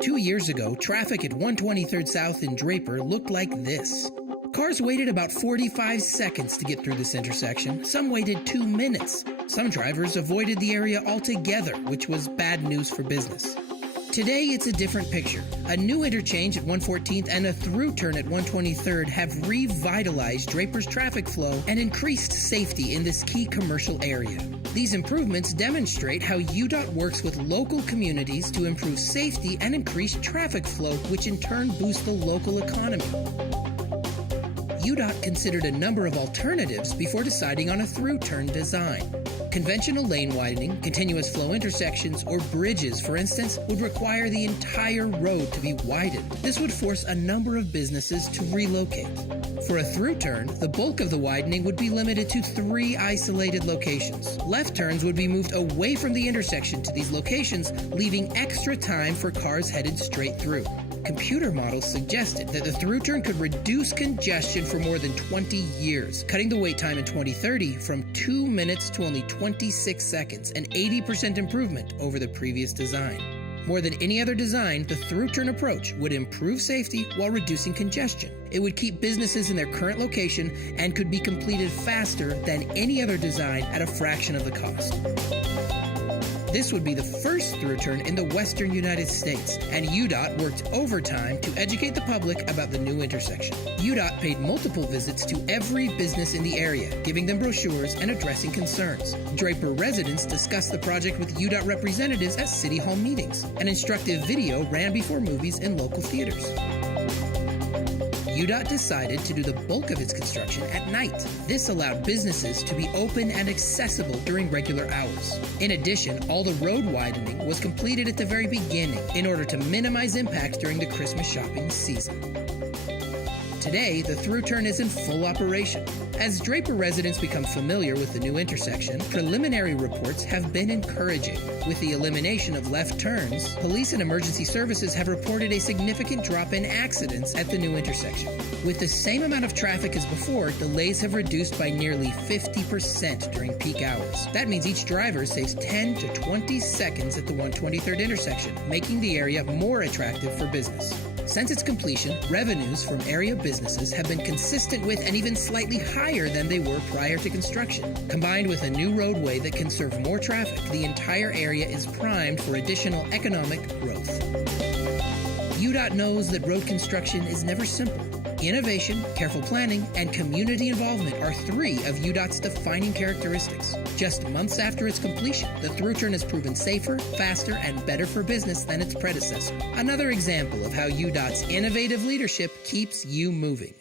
2 years ago, traffic at 123rd South in Draper looked like this. Cars waited about 45 seconds to get through this intersection. Some waited 2 minutes. Some drivers avoided the area altogether, which was bad news for business. Today, it's a different picture. A new interchange at 114th and a ThrU-Turn at 123rd have revitalized Draper's traffic flow and increased safety in this key commercial area. These improvements demonstrate how UDOT works with local communities to improve safety and increase traffic flow, which in turn boosts the local economy. UDOT considered a number of alternatives before deciding on a ThrU-Turn design. Conventional lane widening, continuous flow intersections, or bridges, for instance, would require the entire road to be widened. This would force a number of businesses to relocate. For a ThrU-Turn, the bulk of the widening would be limited to 3 isolated locations. Left turns would be moved away from the intersection to these locations, leaving extra time for cars headed straight through. Computer models suggested that the ThrU-Turn could reduce congestion for more than 20 years, cutting the wait time in 2030 from 2 minutes to only 26 seconds, an 80% improvement over the previous design. More than any other design, the ThrU-Turn approach would improve safety while reducing congestion. It would keep businesses in their current location and could be completed faster than any other design at a fraction of the cost. This would be the first ThrU-Turn in the western United States, and UDOT worked overtime to educate the public about the new intersection. UDOT paid multiple visits to every business in the area, giving them brochures and addressing concerns. Draper residents discussed the project with UDOT representatives at City Hall meetings. An instructive video ran before movies in local theaters. UDOT decided to do the bulk of its construction at night. This allowed businesses to be open and accessible during regular hours. In addition, all the road widening was completed at the very beginning in order to minimize impact during the Christmas shopping season. Today, the ThrU-Turn is in full operation. As Draper residents become familiar with the new intersection, preliminary reports have been encouraging. With the elimination of left turns, police and emergency services have reported a significant drop in accidents at the new intersection. With the same amount of traffic as before, delays have reduced by nearly 50% during peak hours. That means each driver saves 10 to 20 seconds at the 123rd intersection, making the area more attractive for business. Since its completion, revenues from area businesses have been consistent with and even slightly higher than they were prior to construction. Combined with a new roadway that can serve more traffic, the entire area is primed for additional economic growth. UDOT knows that road construction is never simple. Innovation, careful planning, and community involvement are 3 of UDOT's defining characteristics. Just months after its completion, the ThrU-Turn has proven safer, faster, and better for business than its predecessor. Another example of how UDOT's innovative leadership keeps you moving.